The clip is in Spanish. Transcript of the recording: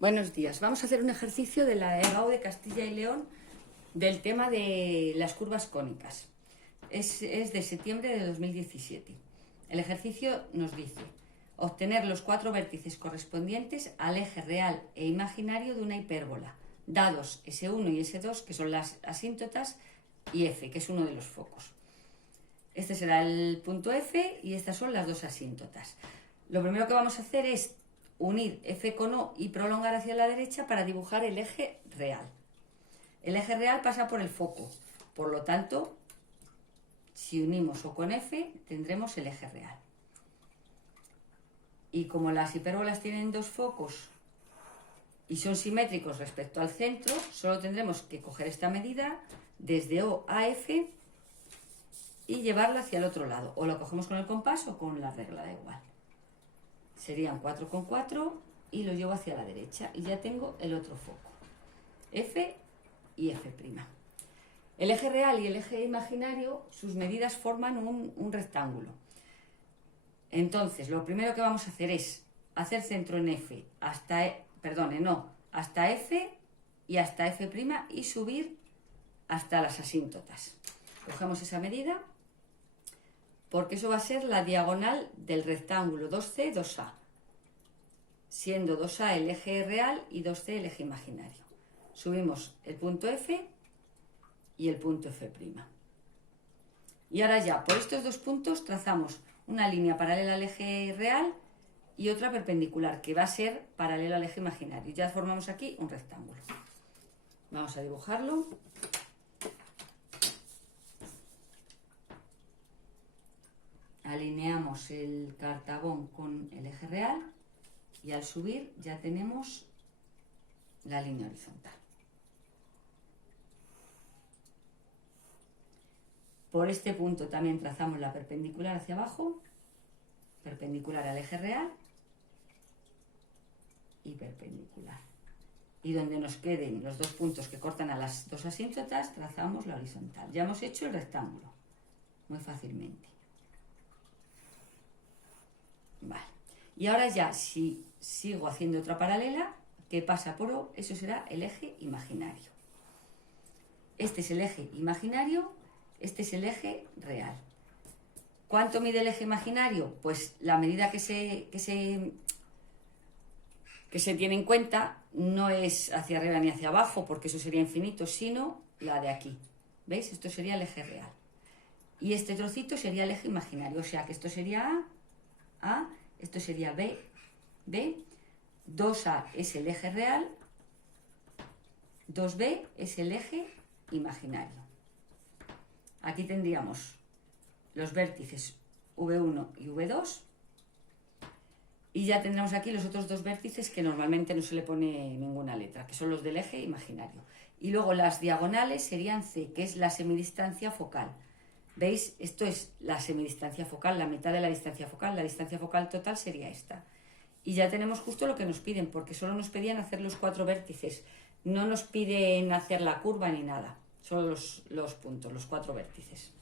Buenos días. Vamos a hacer un ejercicio de la EBAU de Castilla y León del tema de las curvas cónicas. Es de septiembre de 2017. El ejercicio nos dice obtener los 4 vértices correspondientes al eje real e imaginario de una hipérbola, dados S1 y S2, que son las asíntotas, y F, que es uno de los focos. Este será el punto F y estas son las dos asíntotas. Lo primero que vamos a hacer es unir F con O y prolongar hacia la derecha para dibujar el eje real. El eje real pasa por el foco, por lo tanto, si unimos O con F, tendremos el eje real. Y como las hipérbolas tienen dos focos y son simétricos respecto al centro, solo tendremos que coger esta medida desde O a F y llevarla hacia el otro lado. O lo cogemos con el compás o con la regla, da igual. Serían 4 con 4 y lo llevo hacia la derecha y ya tengo el otro foco, F y F'. El eje real y el eje imaginario, sus medidas forman un rectángulo. Entonces, lo primero que vamos a hacer es hacer centro en F hasta hasta F y hasta F' y subir hasta las asíntotas. Cogemos esa medida, porque eso va a ser la diagonal del rectángulo 2C, 2A, siendo 2A el eje real y 2C el eje imaginario. Subimos el punto F y el punto F'. Y ahora ya, por estos dos puntos trazamos una línea paralela al eje real y otra perpendicular, que va a ser paralela al eje imaginario. Ya formamos aquí un rectángulo. Vamos a dibujarlo. Alineamos el cartabón con el eje real y al subir ya tenemos la línea horizontal. Por este punto también trazamos la perpendicular hacia abajo, perpendicular al eje real y perpendicular. Y donde nos queden los dos puntos que cortan a las dos asíntotas, trazamos la horizontal. Ya hemos hecho el rectángulo, muy fácilmente. Vale. Y ahora ya, si sigo haciendo otra paralela que pasa por O, eso será el eje imaginario. Este es el eje imaginario, este es el eje real. ¿Cuánto mide el eje imaginario? Pues la medida que se tiene en cuenta no es hacia arriba ni hacia abajo, porque eso sería infinito, sino la de aquí. ¿Veis? Esto sería el eje real. Y este trocito sería el eje imaginario, o sea que esto sería A, esto sería B, 2A es el eje real, 2B es el eje imaginario. Aquí tendríamos los vértices V1 y V2 y ya tendremos aquí los otros dos vértices que normalmente no se le pone ninguna letra, que son los del eje imaginario. Y luego las diagonales serían C, que es la semidistancia focal. ¿Veis? Esto es la semidistancia focal, la mitad de la distancia focal. La distancia focal total sería esta. Y ya tenemos justo lo que nos piden, porque solo nos pedían hacer los 4 vértices. No nos piden hacer la curva ni nada. Solo los puntos, los 4 vértices.